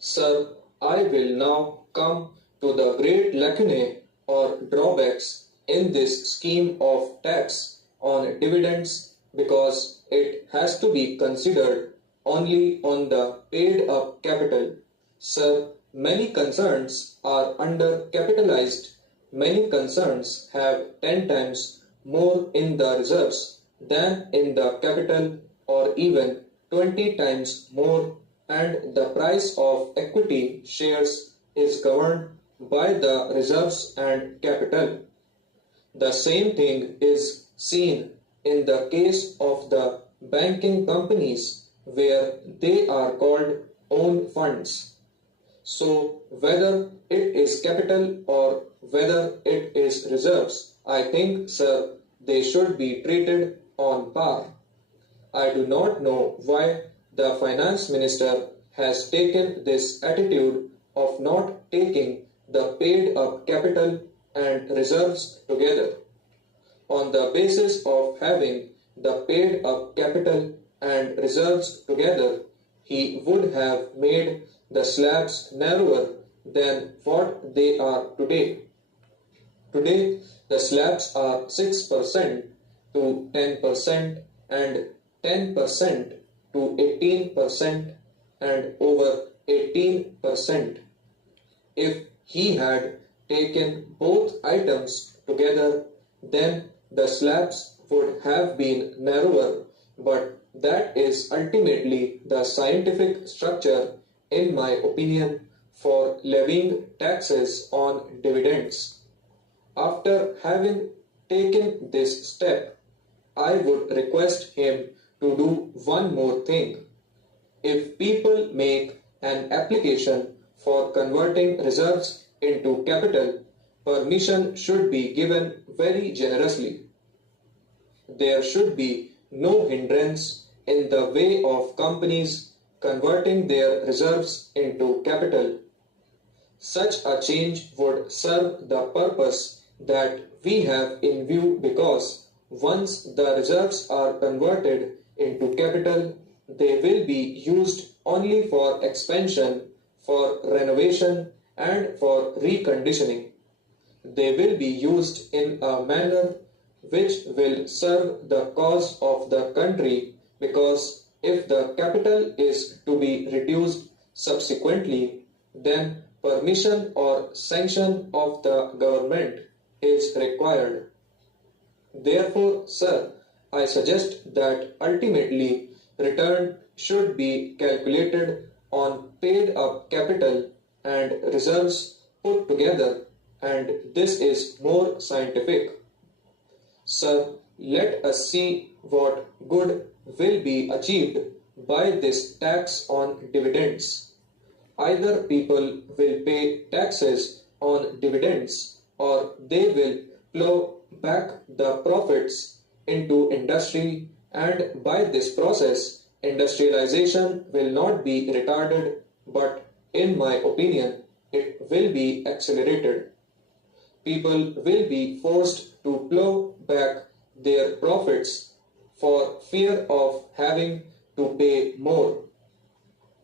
Sir, I will now come to the great lacunae or drawbacks in this scheme of tax on dividends because it has to be considered only on the paid up capital. Sir, many concerns are undercapitalized. Many concerns have 10 times more in the reserves than in the capital or even 20 times more, and the price of equity shares is governed by the reserves and capital. The same thing is seen in the case of the banking companies where they are called own funds. So whether it is capital or whether it is reserves, I think, sir, they should be treated on par. I do not know why the finance minister has taken this attitude of not taking the paid up capital and reserves together. On the basis of having the paid up capital and reserves together, he would have made the slabs narrower than what they are today. Today, the slabs are 6% to 10% and 10% to 18% and over 18%. If he had taken both items together, then the slabs would have been narrower, but that is ultimately the scientific structure, in my opinion, for levying taxes on dividends. After having taken this step, I would request him to do one more thing. If people make an application for converting reserves into capital, permission should be given very generously. There should be no hindrance in the way of companies converting their reserves into capital. Such a change would serve the purpose that we have in view because once the reserves are converted into capital, they will be used only for expansion, for renovation, and for reconditioning. They will be used in a manner which will serve the cause of the country because if the capital is to be reduced subsequently, then permission or sanction of the government is required. Therefore, sir, I suggest that ultimately return should be calculated on paid up capital and reserves put together, and this is more scientific. Sir, let us see what good will be achieved by this tax on dividends. Either people will pay taxes on dividends or they will plow back the profits into industry, and by this process industrialization will not be retarded but in my opinion it will be accelerated. People will be forced to plow back their profits for fear of having to pay more.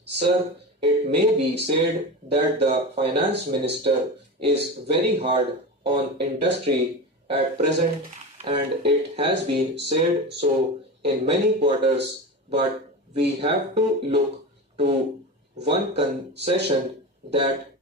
Sir, it may be said that the finance minister is very hard on industry at present, and it has been said so in many quarters, but we have to look to one concession that